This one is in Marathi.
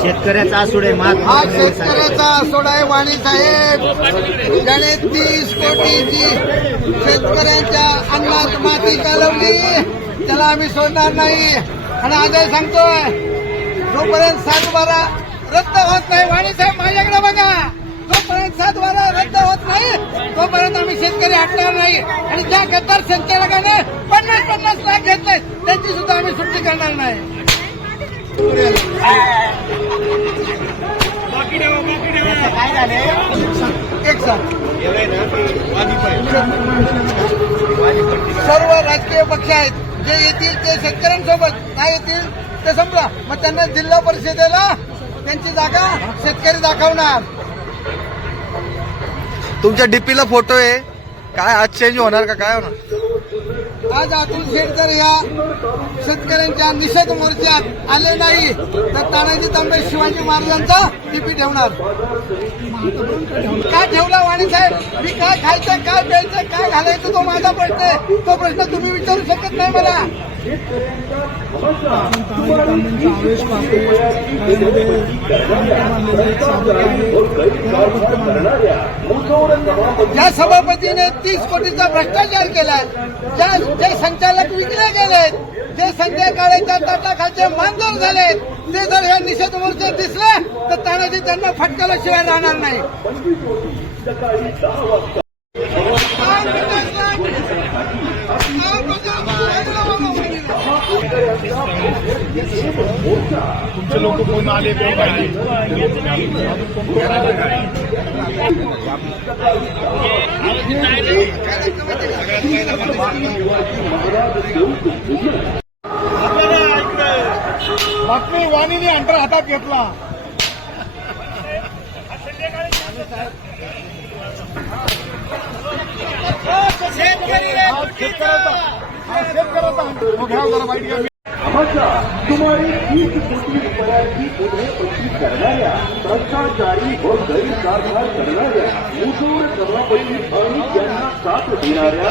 शेतकऱ्याचा आसुडे हा महात्मा शेतकऱ्याचा सोडा आहे वाणी साहेब. ज्याने तीस कोटीची शेतकऱ्यांच्या अन्नात माती घालवली त्याला आम्ही सोडणार नाही. आणि आजही सांगतोय जोपर्यंत सात बारा रद्द होत नाही वाणी साहेब माझ्याकडे बघा जोपर्यंत सात बारा रद्द होत नाही तोपर्यंत आम्ही शेतकरी हटणार नाही. आणि ज्या गद्दार संचालकाने पन्नास पन्नास लाख घेतले त्यांची सुद्धा आम्ही सुट्टी करणार नाही. काय झाले एक सर्व राजकीय पक्ष आहेत. जे येतील ते शेतकऱ्यांसोबत नाही येतील ते समजा मग त्यांना जिल्हा परिषदेला त्यांची जागा शेतकरी दाखवणार. तुमच्या डीपीला फोटो आहे. काय आज चेंज होणार का? काय होणार? आज अतुल शेटकर या शेतकऱ्यांच्या निषेध मोर्चात आले नाही तर तानाजी तांबे शिवाजी महाराजांचा टीपी ठेवणार. काय ठेवला वाणी साहेब? मी काय खायचं काय प्यायचं काय घालायचं तो माझा प्रश्न आहे. तो प्रश्न तुम्ही विचारू शकत नाही मला. ज्या सभापतीने तीस कोटीचा भ्रष्टाचार केलाय. ज्या जे संचालक विकले गेलेत जे संध्याकाळीच्या ताटाखालचे मानदर झालेत ते जर या निषेध मोर्चे दिसले तर तानाजी त्यांना फटकाला शिवाय राहणार नाही. तुमचे लोक कोण आले कोण राहिले? बातमी वाणीने अंतर हातात घेतला. हा शेतकऱ्याचा घ्या जरा माहिती घ्या. सुमारे तीस कोटी रुपयांची उधळपट्टी करणाऱ्या भ्रष्टाचारी व गैरकारभार करणाऱ्या मुसोर सभापती आणि त्यांना साथ देणाऱ्या